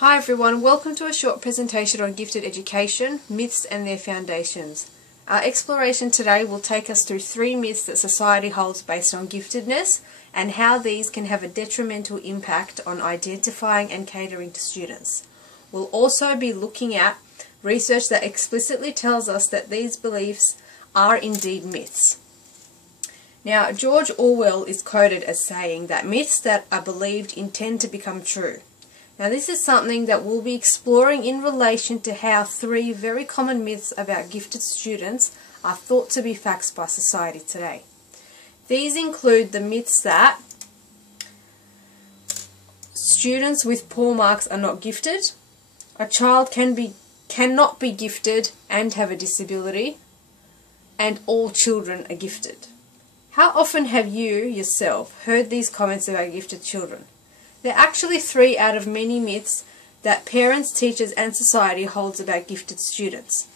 Hi everyone, welcome to a short presentation on gifted education, myths and their foundations. Our exploration today will take us through 3 myths that society holds based on giftedness and how these can have a detrimental impact on identifying and catering to students. We'll also be looking at research that explicitly tells us that these beliefs are indeed myths. Now, George Orwell is quoted as saying that myths that are believed intend to become true. Now, this is something that we'll be exploring in relation to how 3 very common myths about gifted students are thought to be facts by society today. These include the myths that students with poor marks are not gifted, a child cannot be gifted and have a disability, and all children are gifted. How often have you yourself heard these comments about gifted children? There are actually 3 out of many myths that parents, teachers and society holds about gifted students.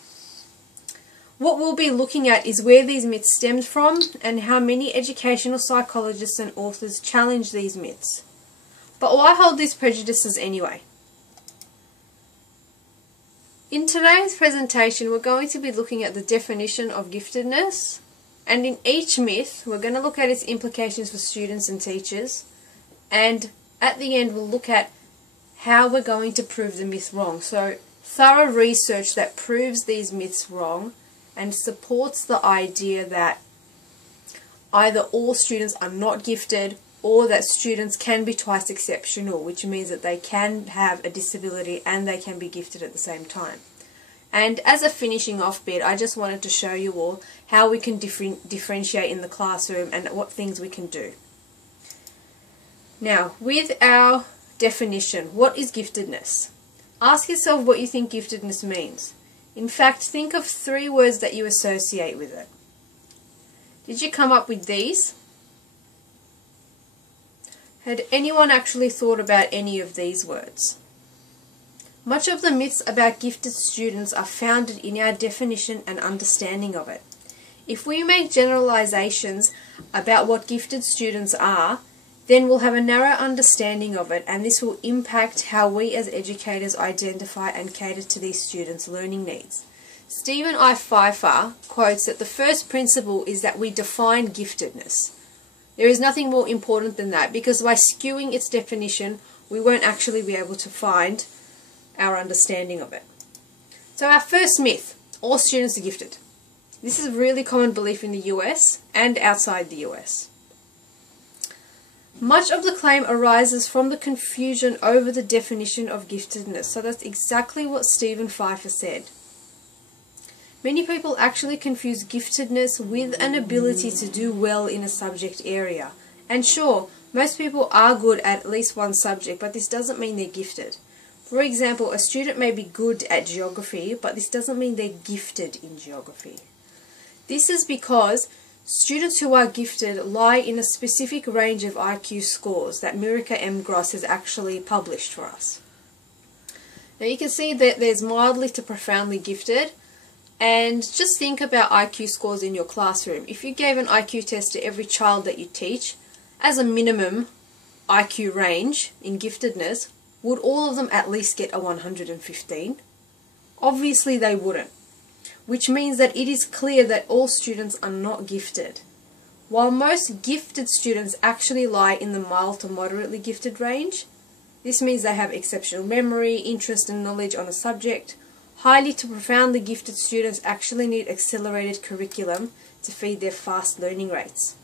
What we'll be looking at is where these myths stemmed from and how many educational psychologists and authors challenge these myths. But why hold these prejudices anyway? In today's presentation, we're going to be looking at the definition of giftedness, and in each myth we're going to look at its implications for students and teachers, and at the end we'll look at how we're going to prove the myth wrong. So thorough research that proves these myths wrong and supports the idea that either all students are not gifted or that students can be twice exceptional, which means that they can have a disability and they can be gifted at the same time. And as a finishing off bit, I just wanted to show you all how we can differentiate in the classroom and what things we can do. Now, with our definition, what is giftedness? Ask yourself what you think giftedness means. In fact, think of 3 words that you associate with it. Did you come up with these? Had anyone actually thought about any of these words? Much of the myths about gifted students are founded in our definition and understanding of it. If we make generalizations about what gifted students are, then we'll have a narrow understanding of it, and this will impact how we as educators identify and cater to these students' learning needs. Stephen I. Pfeiffer quotes that the first principle is that we define giftedness. There is nothing more important than that, because by skewing its definition, we won't actually be able to find our understanding of it. So our first myth, all students are gifted. This is a really common belief in the US and outside the US. Much of the claim arises from the confusion over the definition of giftedness. So that's exactly what Stephen Pfeiffer said. Many people actually confuse giftedness with an ability to do well in a subject area. And sure, most people are good at least one subject, but this doesn't mean they're gifted. For example, a student may be good at geography, but this doesn't mean they're gifted in geography. This is because students who are gifted lie in a specific range of IQ scores that Mirica M. Gross has actually published for us. Now you can see that there's mildly to profoundly gifted, and just think about IQ scores in your classroom. If you gave an IQ test to every child that you teach, as a minimum IQ range in giftedness, would all of them at least get a 115? Obviously they wouldn't. Which means that it is clear that all students are not gifted. While most gifted students actually lie in the mild to moderately gifted range, this means they have exceptional memory, interest and knowledge on a subject. Highly to profoundly gifted students actually need accelerated curriculum to feed their fast learning rates.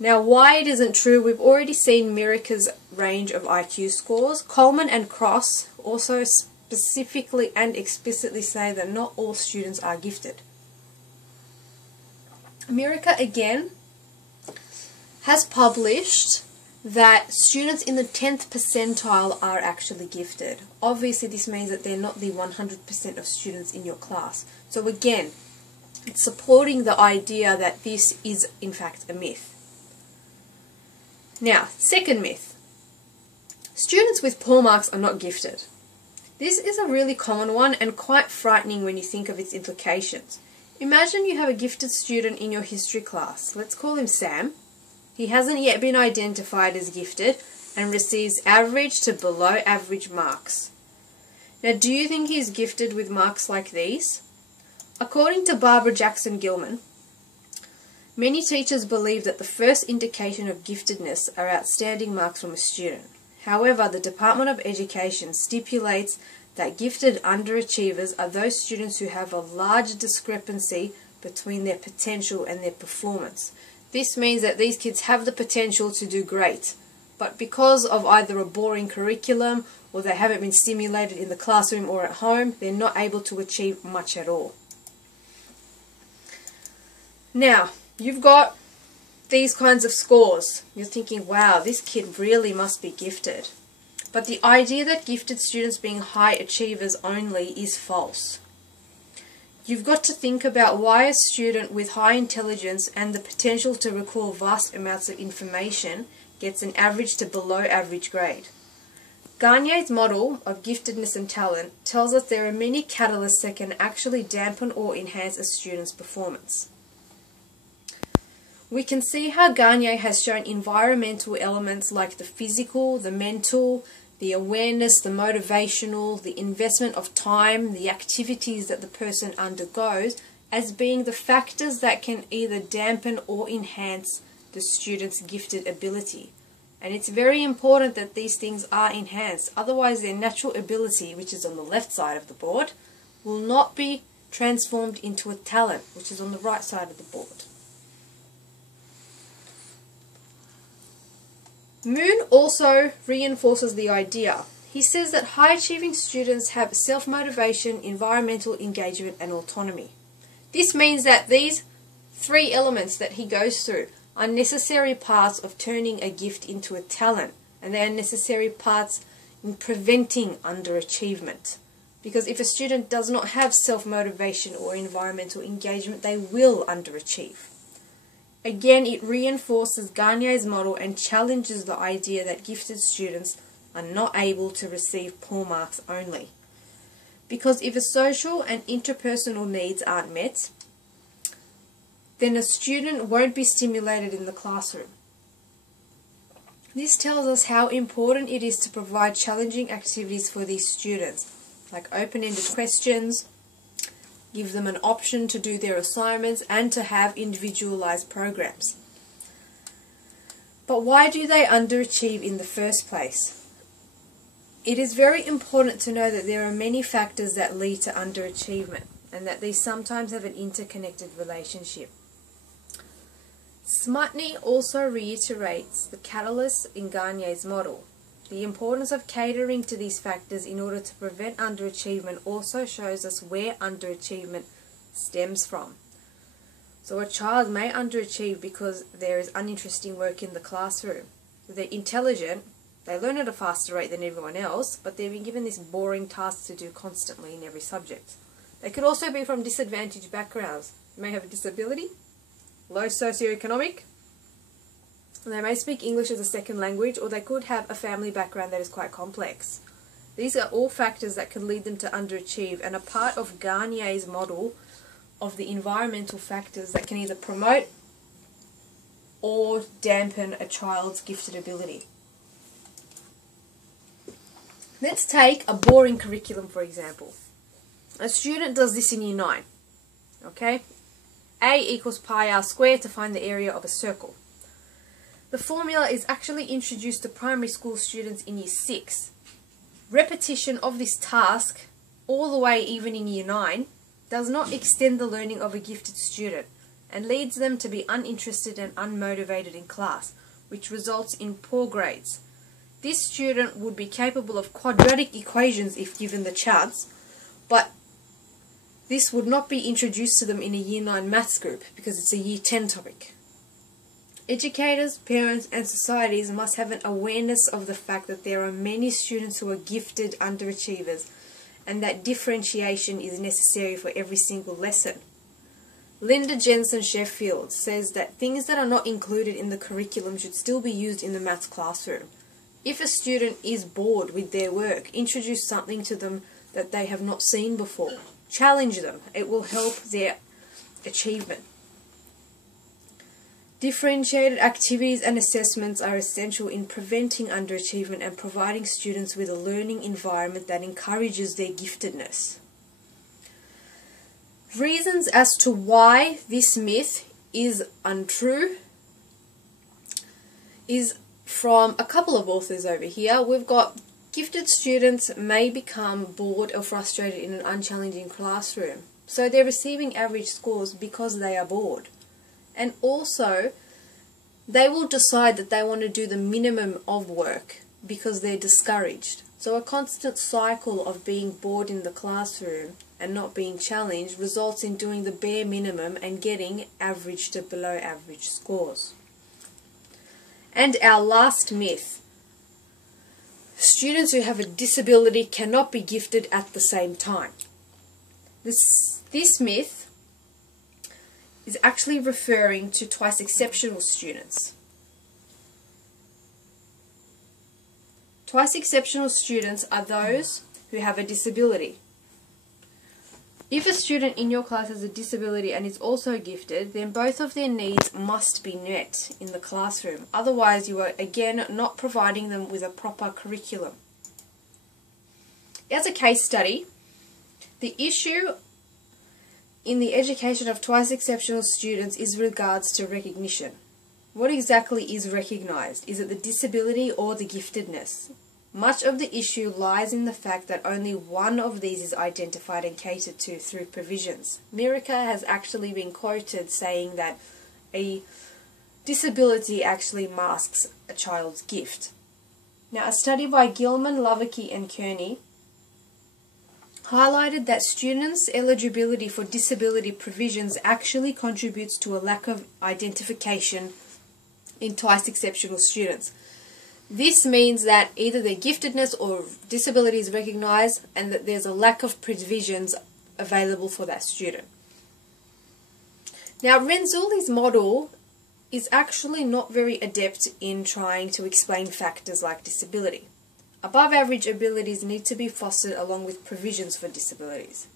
Now, why it isn't true, we've already seen Mirica's range of IQ scores. Coleman and Cross also specifically and explicitly say that not all students are gifted. Mirica again has published that students in the 10th percentile are actually gifted. Obviously this means that they're not the 100% of students in your class. So again, it's supporting the idea that this is in fact a myth. Now, second myth. Students with poor marks are not gifted. This is a really common one and quite frightening when you think of its implications. Imagine you have a gifted student in your history class. Let's call him Sam. He hasn't yet been identified as gifted, and receives average to below average marks. Now, do you think he's gifted with marks like these? According to Barbara Jackson Gilman, many teachers believe that the first indication of giftedness are outstanding marks from a student. However, the Department of Education stipulates that gifted underachievers are those students who have a large discrepancy between their potential and their performance. This means that these kids have the potential to do great, but because of either a boring curriculum or they haven't been stimulated in the classroom or at home, they're not able to achieve much at all. Now, you've got these kinds of scores. You're thinking, wow, this kid really must be gifted. But the idea that gifted students being high achievers only is false. You've got to think about why a student with high intelligence and the potential to recall vast amounts of information gets an average to below average grade. Garnier's model of giftedness and talent tells us there are many catalysts that can actually dampen or enhance a student's performance. We can see how Garnier has shown environmental elements like the physical, the mental, the awareness, the motivational, the investment of time, the activities that the person undergoes as being the factors that can either dampen or enhance the student's gifted ability. And it's very important that these things are enhanced, otherwise their natural ability, which is on the left side of the board, will not be transformed into a talent, which is on the right side of the board. Moon also reinforces the idea. He says that high-achieving students have self-motivation, environmental engagement, and autonomy. This means that these three elements that he goes through are necessary parts of turning a gift into a talent, and they are necessary parts in preventing underachievement. Because if a student does not have self-motivation or environmental engagement, they will underachieve. Again, it reinforces Garnier's model and challenges the idea that gifted students are not able to receive poor marks only. Because if a social and interpersonal needs aren't met, then a student won't be stimulated in the classroom. This tells us how important it is to provide challenging activities for these students, like open-ended questions, give them an option to do their assignments, and to have individualized programs. But why do they underachieve in the first place? It is very important to know that there are many factors that lead to underachievement, and that these sometimes have an interconnected relationship. Smutny also reiterates the catalysts in Garnier's model. The importance of catering to these factors in order to prevent underachievement also shows us where underachievement stems from. So a child may underachieve because there is uninteresting work in the classroom. They're intelligent, they learn at a faster rate than everyone else, but they've been given this boring task to do constantly in every subject. They could also be from disadvantaged backgrounds. They may have a disability, low socioeconomic, they may speak English as a second language, or they could have a family background that is quite complex. These are all factors that can lead them to underachieve and are part of Garnier's model of the environmental factors that can either promote or dampen a child's gifted ability. Let's take a boring curriculum, for example. A student does this in Year 9. Okay? A equals pi r squared to find the area of a circle. The formula is actually introduced to primary school students in Year 6. Repetition of this task, all the way even in Year 9, does not extend the learning of a gifted student and leads them to be uninterested and unmotivated in class, which results in poor grades. This student would be capable of quadratic equations if given the chance, but this would not be introduced to them in a Year 9 maths group because it's a Year 10 topic. Educators, parents, and societies must have an awareness of the fact that there are many students who are gifted underachievers and that differentiation is necessary for every single lesson. Linda Jensen Sheffield says that things that are not included in the curriculum should still be used in the maths classroom. If a student is bored with their work, introduce something to them that they have not seen before. Challenge them. It will help their achievement. Differentiated activities and assessments are essential in preventing underachievement and providing students with a learning environment that encourages their giftedness. Reasons as to why this myth is untrue is from a couple of authors over here. We've got gifted students may become bored or frustrated in an unchallenging classroom. So they're receiving average scores because they are bored. And also, they will decide that they want to do the minimum of work because they're discouraged. So a constant cycle of being bored in the classroom and not being challenged results in doing the bare minimum and getting average to below average scores. And our last myth: students who have a disability cannot be gifted at the same time. This myth is actually referring to twice exceptional students. Twice exceptional students are those who have a disability. If a student in your class has a disability and is also gifted, then both of their needs must be met in the classroom. Otherwise, you are again not providing them with a proper curriculum. As a case study, the issue in the education of twice exceptional students is regards to recognition. What exactly is recognized? Is it the disability or the giftedness? Much of the issue lies in the fact that only one of these is identified and catered to through provisions. Mirica has actually been quoted saying that a disability actually masks a child's gift. Now, a study by Gilman, Loverkey and Kearney highlighted that students' eligibility for disability provisions actually contributes to a lack of identification in twice exceptional students. This means that either their giftedness or disability is recognized and that there's a lack of provisions available for that student. Now, Renzulli's model is actually not very adept in trying to explain factors like disability. Above average abilities need to be fostered along with provisions for disabilities.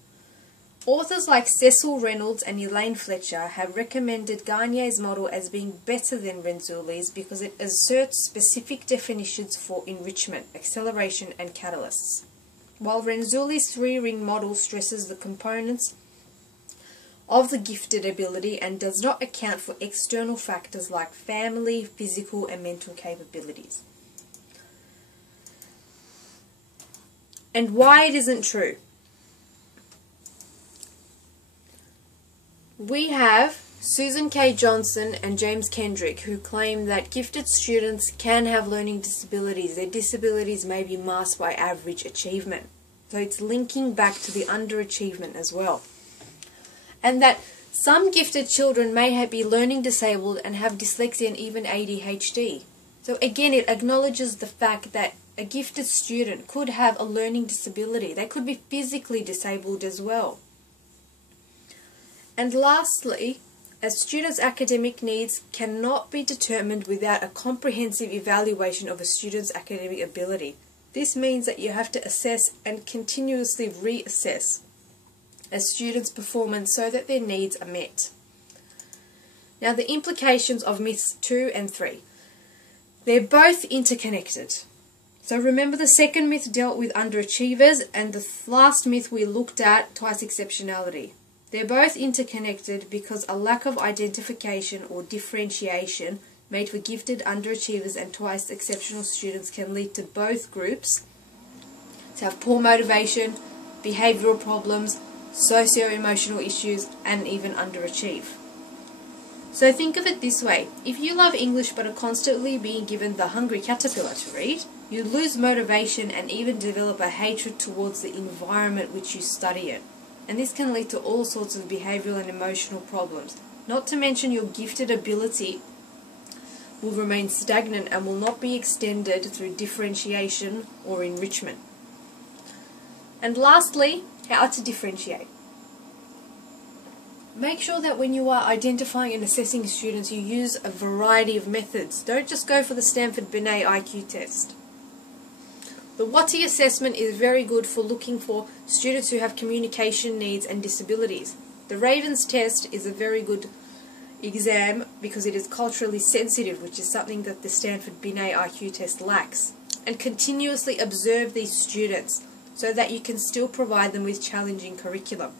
Authors like Cecil Reynolds and Elaine Fletcher have recommended Garnier's model as being better than Renzulli's because it asserts specific definitions for enrichment, acceleration and catalysts, while Renzulli's three-ring model stresses the components of the gifted ability and does not account for external factors like family, physical and mental capabilities. And why it isn't true. We have Susan K. Johnson and James Kendrick, who claim that gifted students can have learning disabilities. Their disabilities may be masked by average achievement. So it's linking back to the underachievement as well. And that some gifted children may be learning disabled and have dyslexia and even ADHD. So again, it acknowledges the fact that a gifted student could have a learning disability. They could be physically disabled as well. And lastly, a student's academic needs cannot be determined without a comprehensive evaluation of a student's academic ability. This means that you have to assess and continuously reassess a student's performance so that their needs are met. Now, the implications of myths 2 and 3. They're both interconnected. So remember, the second myth dealt with underachievers and the last myth we looked at, twice exceptionality. They're both interconnected because a lack of identification or differentiation made for gifted underachievers and twice exceptional students can lead to both groups to have poor motivation, behavioural problems, socio-emotional issues, and even underachieve. So think of it this way: if you love English but are constantly being given The Hungry Caterpillar to read, you lose motivation and even develop a hatred towards the environment which you study in. And this can lead to all sorts of behavioural and emotional problems. Not to mention your gifted ability will remain stagnant and will not be extended through differentiation or enrichment. And lastly, how to differentiate. Make sure that when you are identifying and assessing students, you use a variety of methods. Don't just go for the Stanford-Binet IQ test. The WATI assessment is very good for looking for students who have communication needs and disabilities. The Ravens test is a very good exam because it is culturally sensitive, which is something that the Stanford Binet IQ test lacks. And continuously observe these students so that you can still provide them with challenging curriculum.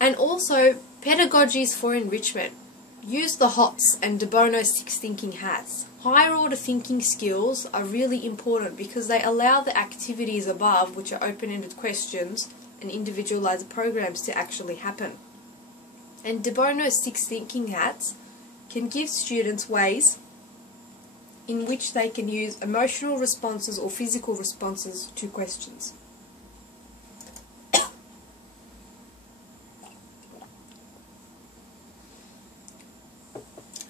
And also, pedagogies for enrichment. Use the HOTS and De Bono 6 thinking hats. Higher order thinking skills are really important because they allow the activities above, which are open-ended questions and individualized programs, to actually happen. And De Bono 6 thinking hats can give students ways in which they can use emotional responses or physical responses to questions.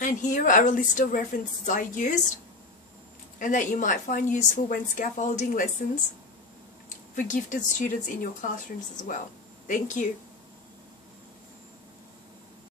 And here are a list of references I used and that you might find useful when scaffolding lessons for gifted students in your classrooms as well. Thank you.